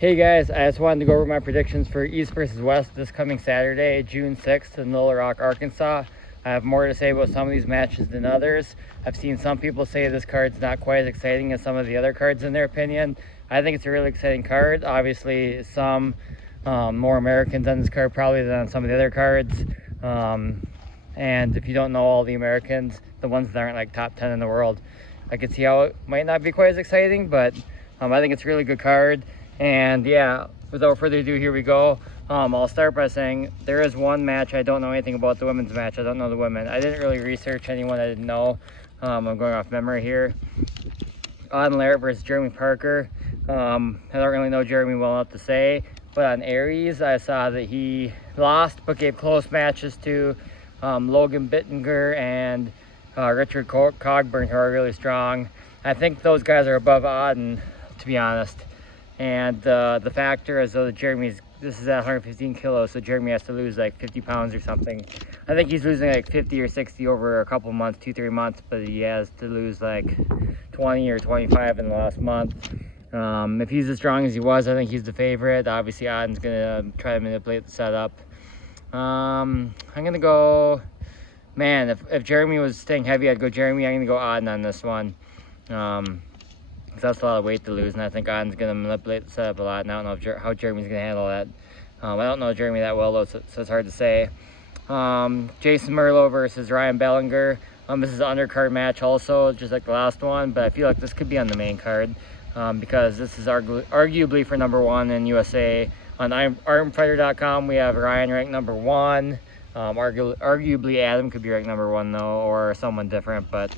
Hey guys, I just wanted to go over my predictions for East versus West this coming Saturday, June 6th in Little Rock, Arkansas. I have more to say about some of these matches than others. I've seen some people say this card's not quite as exciting as some of the other cards in their opinion. I think it's a really exciting card. Obviously, some more Americans on this card probably than on some of the other cards. And if you don't know all the Americans, the ones that aren't like top 10 in the world, I could see how it might not be quite as exciting, but I think it's a really good card. And yeah, without further ado, here we go. I'll start by saying there is one match I don't know anything about, the women's match. I don't know the women. I didn't really research anyone I didn't know. I'm going off memory here. Auden Larratt versus Jeremy Parker. I don't really know Jeremy well enough to say, but on Aries, I saw that he lost but gave close matches to Logan Bittinger and Richard Cogburn, who are really strong. I think those guys are above Auden, to be honest. And the factor is, though, this is at 115 kilos, so Jeremy has to lose like 50 pounds or something. I think he's losing like 50 or 60 over a couple months, 2-3 months, but he has to lose like 20 or 25 in the last month. If he's as strong as he was, I think he's the favorite. Obviously, Auden's gonna try to manipulate the setup. I'm gonna go, man, if Jeremy was staying heavy, I'd go Jeremy. I'm gonna go Auden on this one. Because that's a lot of weight to lose, and I think Auden's going to manipulate the setup a lot, and I don't know how Jeremy's going to handle that. I don't know Jeremy that well, though, so it's hard to say. Jason Merlo versus Ryan Bellinger. This is an undercard match also, just like the last one, but I feel like this could be on the main card because this is arguably for number one in USA. On armfighter.com, we have Ryan ranked number one. Arguably Adam could be ranked number one, though, or someone different, but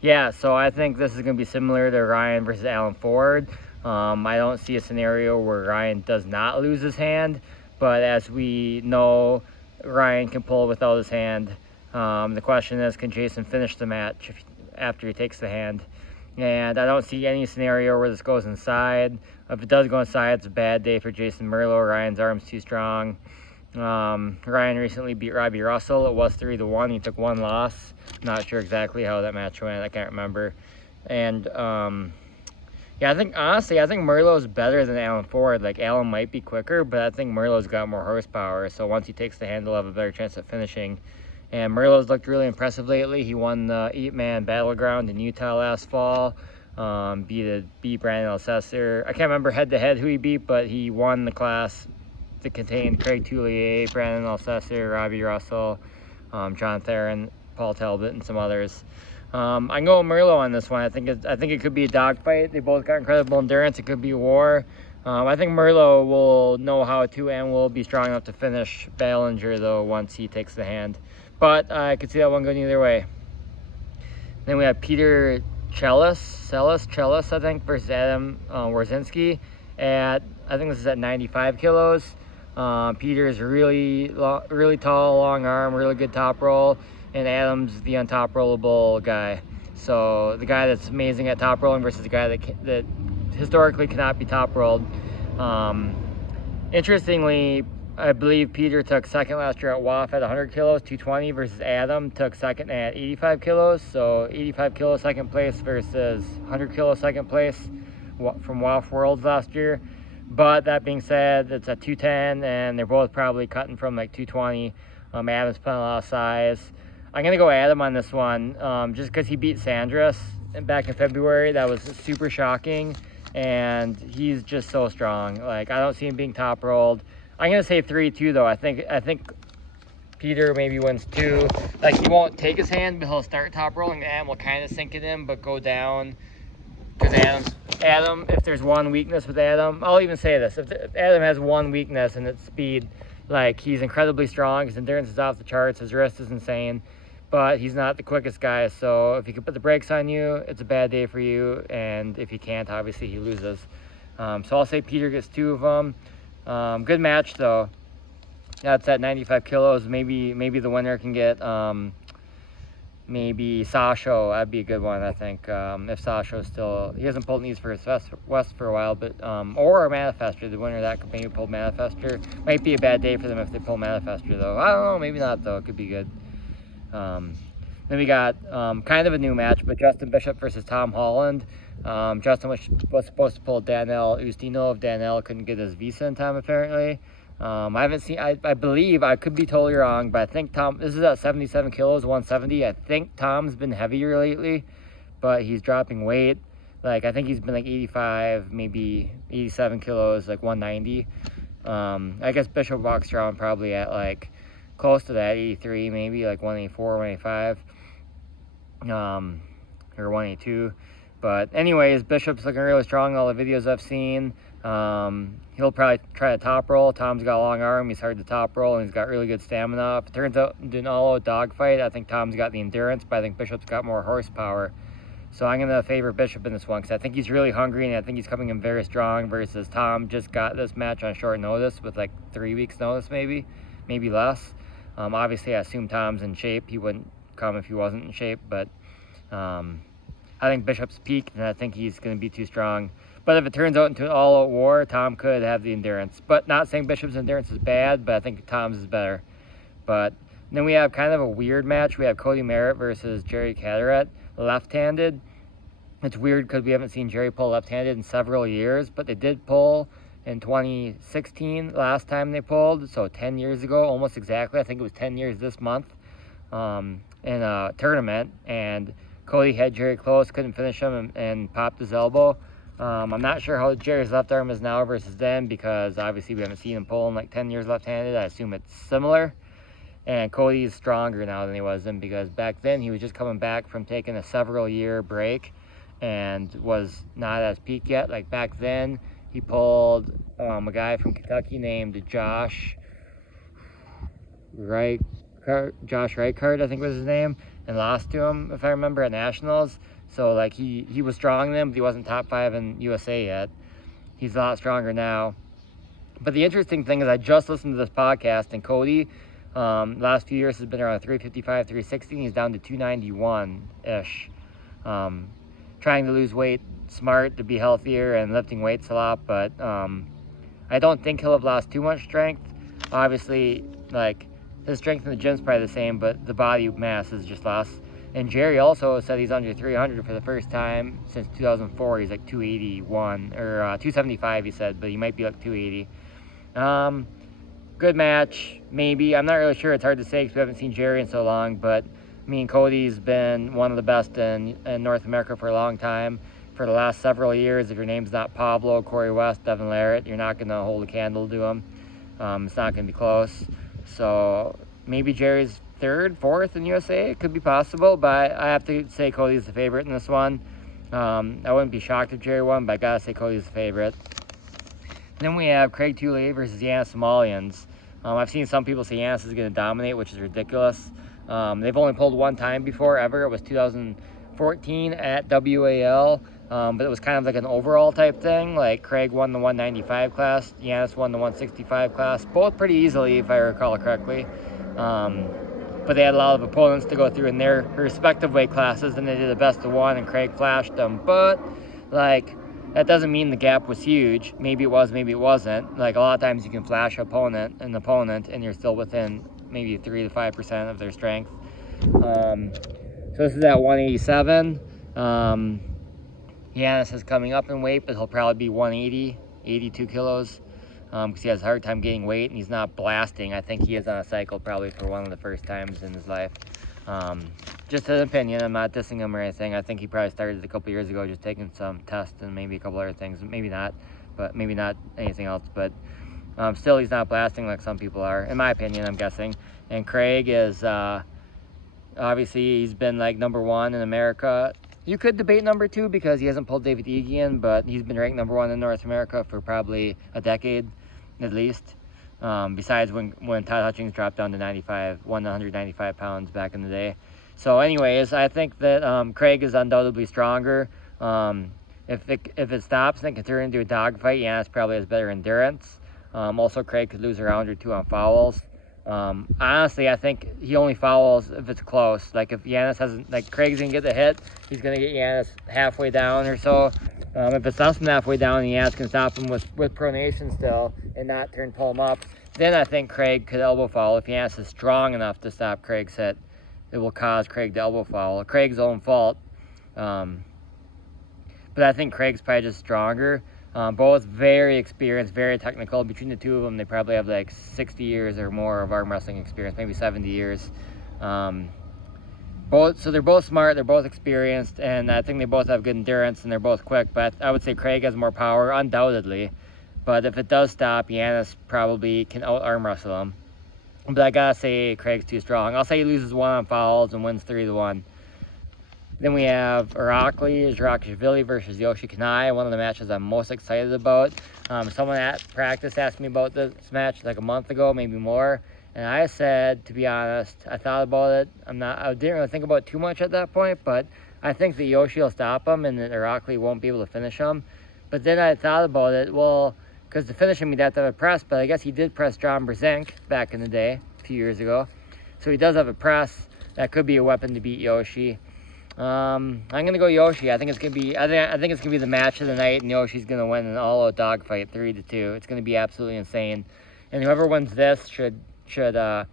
yeah, so I think this is going to be similar to Ryan versus Alan Ford. I don't see a scenario where Ryan does not lose his hand, but as we know, Ryan can pull without his hand. The question is, can Jason finish the match after he takes the hand? And I don't see any scenario where this goes inside. If it does go inside, it's a bad day for Jason Merlo. Ryan's arm's too strong. Ryan recently beat Robbie Russell. It was 3-1. He took one loss. Not sure exactly how that match went. I can't remember. And yeah, I think Merlo's better than Alan Ford. Like, Alan might be quicker, but I think Merlo's got more horsepower. So once he takes the hand, he'll have a better chance at finishing. And Merlo's looked really impressive lately. He won the 8-man battleground in Utah last fall. Beat Brandon Alcester. I can't remember head-to-head who he beat, but he won the class to contain Craig Toulier, Brandon Alcester, Robbie Russell, John Theron, Paul Talbot, and some others. I'm going Merlo on this one. I think it could be a dogfight. They both got incredible endurance. It could be a war. I think Merlo will know how to and will be strong enough to finish Bellinger, though, once he takes the hand. But I could see that one going either way. Then we have Peter Celis, I think, versus Adam Warzinski. I think this is at 95 kilos. Peter's really tall, long arm, really good top roll, and Adam's the untop rollable guy. So the guy that's amazing at top rolling versus the guy that historically cannot be top rolled. Interestingly, I believe Peter took second last year at WAF at 100 kilos, 220, versus Adam took second at 85 kilos. So 85 kilo second place versus 100 kilo second place from WAF Worlds last year. But that being said, it's at 210, and they're both probably cutting from like 220. Adam's putting a lot of size. I'm going to go Adam on this one just because he beat Sandras back in February. That was super shocking, and he's just so strong. Like, I don't see him being top rolled. I'm going to say 3-2, though. I think Peter maybe wins 2. Like, he won't take his hand, but he'll start top rolling. Adam will kind of sink it in, but go down. Because Adam, if there's one weakness with Adam, I'll even say this. If Adam has one weakness and it's speed, like, he's incredibly strong. His endurance is off the charts. His wrist is insane. But he's not the quickest guy. So if he can put the brakes on you, it's a bad day for you. And if he can't, obviously he loses. So I'll say Peter gets 2 of them. Good match, though. That's at 95 kilos. Maybe the winner can get maybe Sasho. That'd be a good one, I think. If Sasho's still, he hasn't pulled knees for his West for a while, but or Manifester, the winner of that could maybe pull Manifester. Might be a bad day for them if they pull Manifester, though. I don't know, maybe not, though. It could be good. Then we got kind of a new match, but Justin Bishop versus Tom Holland. Justin was supposed to pull Daniel Ustinov. Daniel couldn't get his visa in time, apparently. I haven't seen, I believe, I could be totally wrong, but I think Tom, this is at 77 kilos, 170. I think Tom's been heavier lately, but he's dropping weight. Like, I think he's been like 85, maybe 87 kilos, like 190. I guess Bishop walks around probably at like close to that, 83, maybe like 184, 185, or 182. But anyways, Bishop's looking really strong. All the videos I've seen. He'll probably try a top roll. Tom's got a long arm. He's hard to top roll, and he's got really good stamina. If it turns out into an all-out dogfight, I think Tom's got the endurance, but I think Bishop's got more horsepower. So I'm going to favor Bishop in this one because I think he's really hungry, and I think he's coming in very strong versus Tom just got this match on short notice with like 3 weeks notice, maybe less. Obviously, I assume Tom's in shape. He wouldn't come if he wasn't in shape, but I think Bishop's peaked, and I think he's going to be too strong. But if it turns out into an all-out war, Tom could have the endurance. But not saying Bishop's endurance is bad, but I think Tom's is better. But then we have kind of a weird match. We have Cody Merritt versus Jerry Caderet, left-handed. It's weird because we haven't seen Jerry pull left-handed in several years, but they did pull in 2016, last time they pulled, so 10 years ago, almost exactly. I think it was 10 years this month, in a tournament, and Cody had Jerry close, couldn't finish him, and popped his elbow. I'm not sure how Jerry's left arm is now versus then, because obviously we haven't seen him pull in like 10 years left-handed. I assume it's similar. And Cody's stronger now than he was then, because back then he was just coming back from taking a several-year break and was not at his peak yet. Like back then, he pulled a guy from Kentucky named Josh Reichart, I think was his name, and lost to him, if I remember, at Nationals. So like he was strong then, but he wasn't top 5 in USA yet. He's a lot stronger now. But the interesting thing is I just listened to this podcast, and Cody, last few years has been around 355, 360. He's down to 291-ish. Trying to lose weight smart to be healthier and lifting weights a lot, but I don't think he'll have lost too much strength. Obviously, like, his strength in the gym's probably the same, but the body mass is just less. And Jerry also said he's under 300 for the first time since 2004. He's like 281, or 275 he said, but he might be like 280. Good match, maybe. I'm not really sure. It's hard to say because we haven't seen Jerry in so long, but I mean, Cody's been one of the best in North America for a long time. For the last several years, if your name's not Pablo, Corey West, Devin Larratt, you're not going to hold a candle to him. It's not going to be close. So maybe Jerry's third, fourth in USA. It could be possible, but I have to say Cody's the favorite in this one. I wouldn't be shocked if Jerry won, but I got to say Cody's the favorite. Then we have Craig Tulay versus Yanis Simolians. I've seen some people say Yanis is going to dominate, which is ridiculous. They've only pulled one time before, ever. It was 2014 at WAL, but it was kind of like an overall type thing. Like, Craig won the 195 class, Yanis won the 165 class, both pretty easily, if I recall correctly. But they had a lot of opponents to go through in their respective weight classes, and they did a best of one, and Craig flashed them. But, like, that doesn't mean the gap was huge. Maybe it was, maybe it wasn't. Like, a lot of times you can flash an opponent, and you're still within maybe 3 to 5% of their strength. So this is at 187. Yanis is coming up in weight, but he'll probably be 180, 82 kilos, because he has a hard time getting weight, and he's not blasting. I think he is on a cycle probably for one of the first times in his life. Just an opinion, I'm not dissing him or anything. I think he probably started a couple years ago just taking some tests and maybe a couple other things. Maybe not, but maybe not anything else. But still, he's not blasting like some people are, in my opinion, I'm guessing. And Craig is, obviously, he's been like #1 in America. You could debate #2 because he hasn't pulled David Egan, but he's been ranked #1 in North America for probably a decade, at least. Besides when Todd Hutchings dropped down to 195 pounds back in the day. So anyways, I think that Craig is undoubtedly stronger. If it stops and it can turn into a dogfight, Yanis probably has better endurance. Also, Craig could lose a round or two on fouls. Honestly, I think he only fouls if it's close. Like, if Yanis hasn't, like, Craig's gonna get the hit, he's gonna get Yanis halfway down or so. If it stops him halfway down and Yanis can stop him with pronation still and not pull him up, then I think Craig could elbow foul. If Yanis is strong enough to stop Craig's hit, it will cause Craig to elbow foul. Craig's own fault. But but I think Craig's probably just stronger. Both very experienced, very technical. Between the two of them, they probably have like 60 years or more of arm wrestling experience, maybe 70 years. So they're both smart, they're both experienced, and I think they both have good endurance, and they're both quick. But I would say Craig has more power, undoubtedly. But if it does stop, Yanis probably can out-arm wrestle him. But I gotta say Craig's too strong. I'll say he loses 1 on fouls and wins 3-1. Then we have Irakli Irakashvili versus Yoshi Kanai, one of the matches I'm most excited about. Someone at practice asked me about this match like a month ago, maybe more. And I said, to be honest, I thought about it. I didn't really think about it too much at that point, but I think that Yoshi will stop him and that Irakli won't be able to finish him. But then I thought about it, well, because to finish him, he'd have to have a press, but I guess he did press John Brzenk back in the day, a few years ago. So he does have a press. That could be a weapon to beat Yoshi. I'm gonna go Yoshi. I think it's gonna be. I think it's gonna be the match of the night, and Yoshi's gonna win an all-out dogfight, 3-2. It's gonna be absolutely insane, and whoever wins this should get a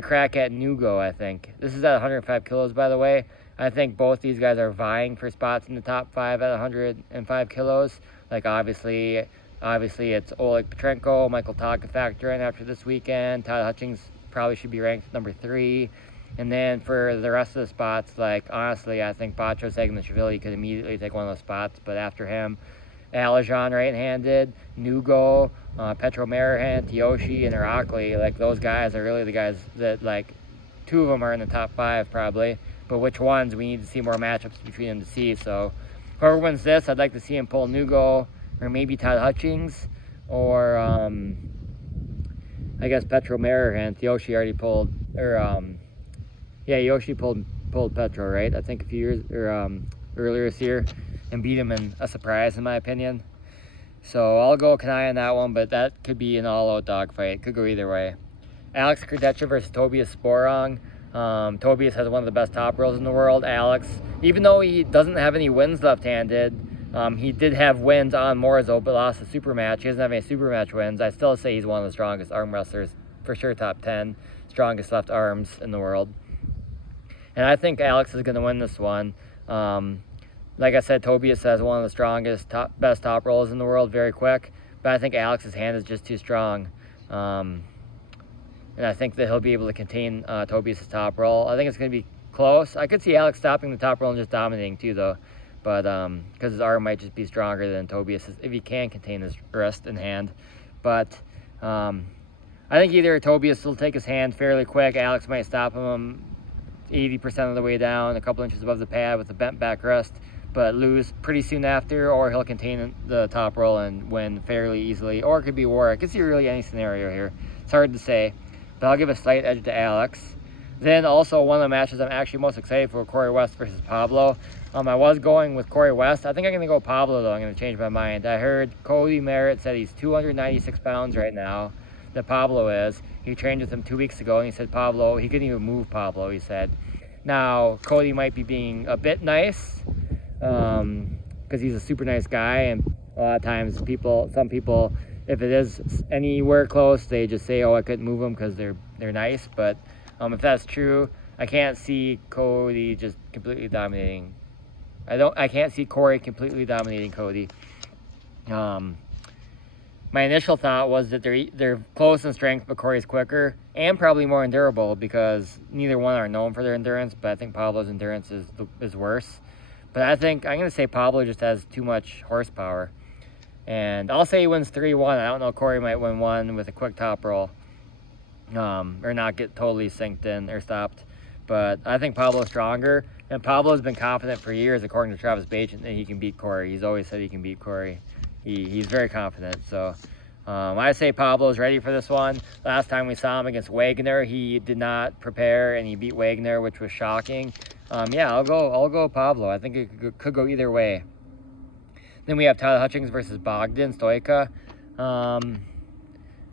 crack at Nugo. I think this is at 105 kilos, by the way. I think both these guys are vying for spots in the top 5 at 105 kilos. Like obviously it's Oleg Petrenko, Michael Todd could factor in after this weekend. Todd Hutchings probably should be ranked number 3. And then for the rest of the spots, like, honestly, I think Batcho Saganashvili could immediately take one of those spots. But after him, Alajan right-handed, Nugo, Petro Marahan, Yoshi, and Irakli, like, those guys are really the guys that, like, 2 of them are in the top 5 probably. But which ones, we need to see more matchups between them to see. So whoever wins this, I'd like to see him pull Nugo, or maybe Todd Hutchings, or I guess Petro Marahan. Yoshi already pulled, or yeah, Yoshi pulled Petro, right? I think a few years, or earlier this year, and beat him in a surprise, in my opinion. So I'll go Kanai on that one, but that could be an all-out dogfight. Could go either way. Alex Krdecha versus Tobias Sporong. Tobias has one of the best top rolls in the world. Alex, even though he doesn't have any wins left-handed, he did have wins on Morzo, but lost a super match. He doesn't have any super match wins. I still say he's one of the strongest arm wrestlers, for sure top 10, strongest left arms in the world. And I think Alex is going to win this one. Like I said, Tobias has one of the strongest, best top rolls in the world, very quick. But I think Alex's hand is just too strong. And I think that he'll be able to contain Tobias' top roll. I think it's going to be close. I could see Alex stopping the top roll and just dominating too, though. But because his arm might just be stronger than Tobias's, if he can contain his wrist and hand. But I think either Tobias will take his hand fairly quick. Alex might stop him 80% of the way down, a couple inches above the pad with a bent back wrist, but lose pretty soon after, or he'll contain the top roll and win fairly easily, or it could be war. I could see really any scenario here. It's hard to say, but I'll give a slight edge to Alex. Then also one of the matches I'm actually most excited for, Corey West versus Pablo. I was going with Corey West. I think I'm going to go Pablo, though. I'm going to change my mind. I heard Cody Merritt said he's 296 pounds right now, that Pablo is. He trained with him 2 weeks ago, and he said Pablo, he couldn't even move Pablo, he said. Now, Cody might be being a bit nice, because he's a super nice guy, and a lot of times some people, if it is anywhere close, they just say, oh, I couldn't move him because they're nice. But if that's true, I can't see Cody just completely dominating. I can't see Corey completely dominating Cody. My initial thought was that they're close in strength, but Corey's quicker and probably more endurable, because neither one are known for their endurance. But I think Pablo's endurance is worse. But I think I'm going to say Pablo just has too much horsepower, and I'll say he wins 3-1. I don't know. Corey might win one with a quick top roll, or not get totally synced in or stopped. But I think Pablo's stronger, and Pablo's been confident for years, according to Travis Bajan, that he can beat Corey. He's always said he can beat Corey. He's very confident. So I say Pablo's ready for this one. Last time we saw him against Wagner, he did not prepare, and he beat Wagner, which was shocking. Yeah, I'll go Pablo. I think it could go either way. Then we have Todd Hutchings versus Bogdan Stoica.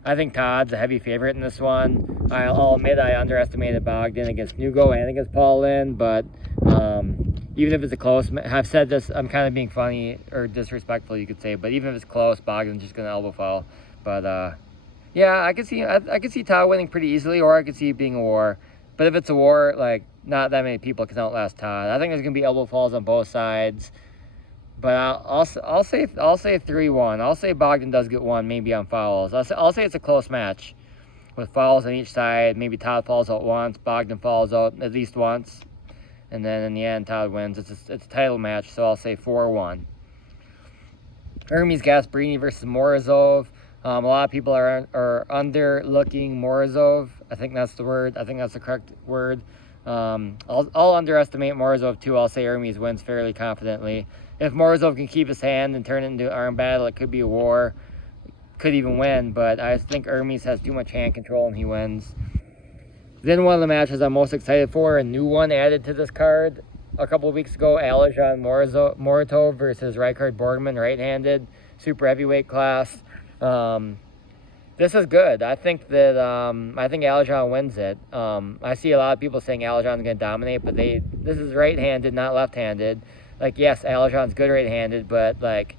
I think Todd's a heavy favorite in this one. I'll admit I underestimated Bogdan against Nugo and against Paul Lynn, but even if it's a close, I've said this, I'm kind of being funny or disrespectful, you could say, but even if it's close, Bogdan's just going to elbow foul. But yeah, I could see Todd winning pretty easily, or I could see it being a war. But if it's a war, like, not that many people can outlast Todd. I think there's going to be elbow falls on both sides. but I'll say 3-1. I'll say Bogdan does get one, maybe on fouls. I'll say it's a close match with fouls on each side. Maybe Todd falls out once, Bogdan falls out at least once, and then in the end Todd wins. It's a title match, so I'll say 4-1. Hermes Gasparini versus Morozov. A lot of people are underlooking Morozov. I think that's the word. I think that's the correct word. I'll underestimate Morozov too. I'll say Hermes wins fairly confidently. If Morozov can keep his hand and turn it into an arm battle, it could be a war. Could even win, but I think Hermes has too much hand control and he wins. Then one of the matches I'm most excited for, a new one added to this card a couple of weeks ago, Alijan Moratov versus Rykard Boardman, right-handed, super heavyweight class. This is good. I think that I think Alijan wins it. I see a lot of people saying Alijan's going to dominate, but this is right-handed, not left-handed. Like, yes, Alijan's good right-handed, but like,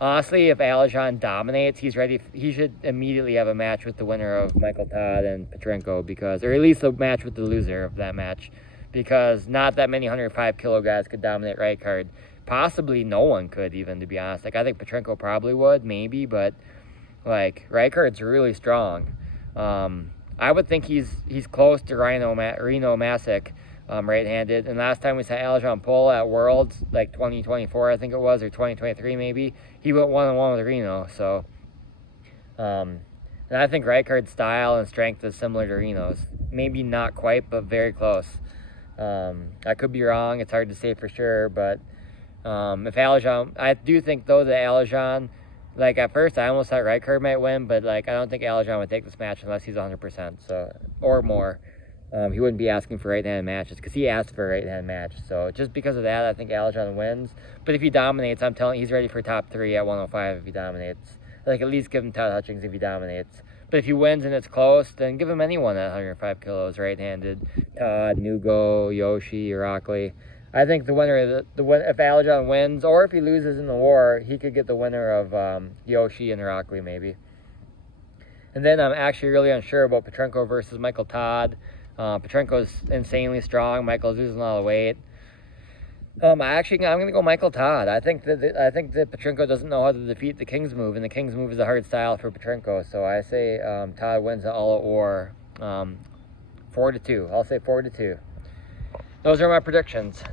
honestly, if Alijan dominates, he's ready. He should immediately have a match with the winner of Michael Todd and Petrenko, because, or at least a match with the loser of that match, because not that many 105 kilo guys could dominate Rykard. Possibly no one could, even, to be honest. Like, I think Petrenko probably would, maybe, but like, Rykard's really strong. I would think he's close to Reno Masick, right-handed. And last time we saw Alijan pull at Worlds, like 2024, I think it was, or 2023 maybe, he went 1-1 with Reno. So, and I think Rykard's style and strength is similar to Reno's. Maybe not quite, but very close. I could be wrong. It's hard to say for sure, but if Alijan, I do think though that Alijan, like at first I almost thought Rykard might win, but like I don't think Alijan would take this match unless he's 100%, so, or more. He wouldn't be asking for right-handed matches because he asked for a right-handed match. So just because of that, I think Alijan wins. But if he dominates, I'm telling you, he's ready for top 3 at 105 if he dominates. Like, at least give him Todd Hutchings if he dominates. But if he wins and it's close, then give him anyone at 105 kilos right-handed. Todd, Nugo, Yoshi, Irakli. I think the winner, if Alijan wins, or if he loses in the war, he could get the winner of Yoshi and Irakli maybe. And then I'm actually really unsure about Petrenko versus Michael Todd. Petrenko's insanely strong. Michael's losing a lot of weight. I'm going to go Michael Todd. I think that Petrenko doesn't know how to defeat the King's move, and the King's move is a hard style for Petrenko. So I say Todd wins the All Out War 4-2. I'll say 4-2. Those are my predictions.